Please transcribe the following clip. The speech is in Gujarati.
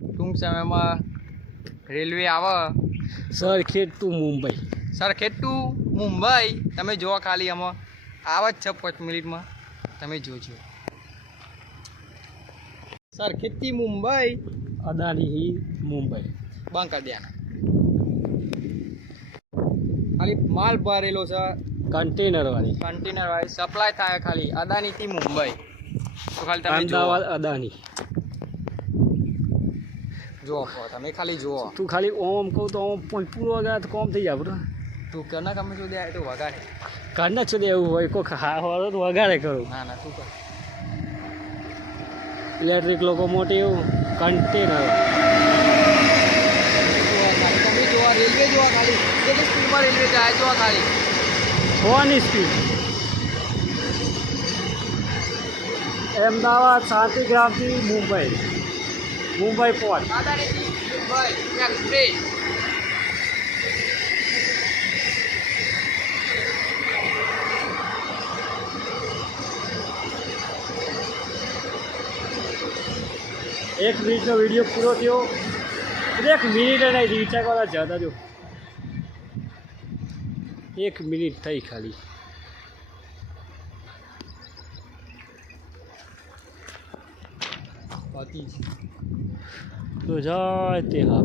ટૂંક સમયમાં રેલવે આવે સરખેજ ટુ મુંબઈ. સરખેજ ટુ મુંબઈ. તમે જુઓ ખાલી આમાં આવે જ છે 5 મિનિટમાં, તમે જોજો. સરખેજથી મુંબઈ અદાની મુંબઈ. બંધ કરી દેવાના. ખાલી માલ ભરેલો છે કન્ટેનર વાળી. કન્ટેનર વાળી સપ્લાય થાય ખાલી અદાનીથી મુંબઈ. તો ખાલી તમે જુઓ, અમદાવાદ અદાની. જુઓ તમે ખાલી જુઓ. તું ખાલી ઓમ કહું તો ઓમ પૂરો વગર તો કોમ થઈ જાય બરો. તું કરના તમે શું દે તો વગાડે. ઘરના જ સુધી એવું હોય કોઈ ખાવા તો વગાડે કરું. ના ના તું કર. Electric locomotive container. તમે જોવા રેલવે જોવા ખાલી કેટલી સ્પીડમાં રેલવે જાય જોવા ખાલી. 1 સ્પીડ. અમદાવાદ શાંતિગ્રામથી મુંબઈ. મુંબઈ પોર્ટ. અદાનીથી મુંબઈ એક્સપ્રેસ. એક મિનિટનો વિડીયો પૂરો થયો. 1 મિનિટ નહીં વિચારવાળા જતા જો 1 મિનિટ થઈ ખાલી. તો જાય તે હા.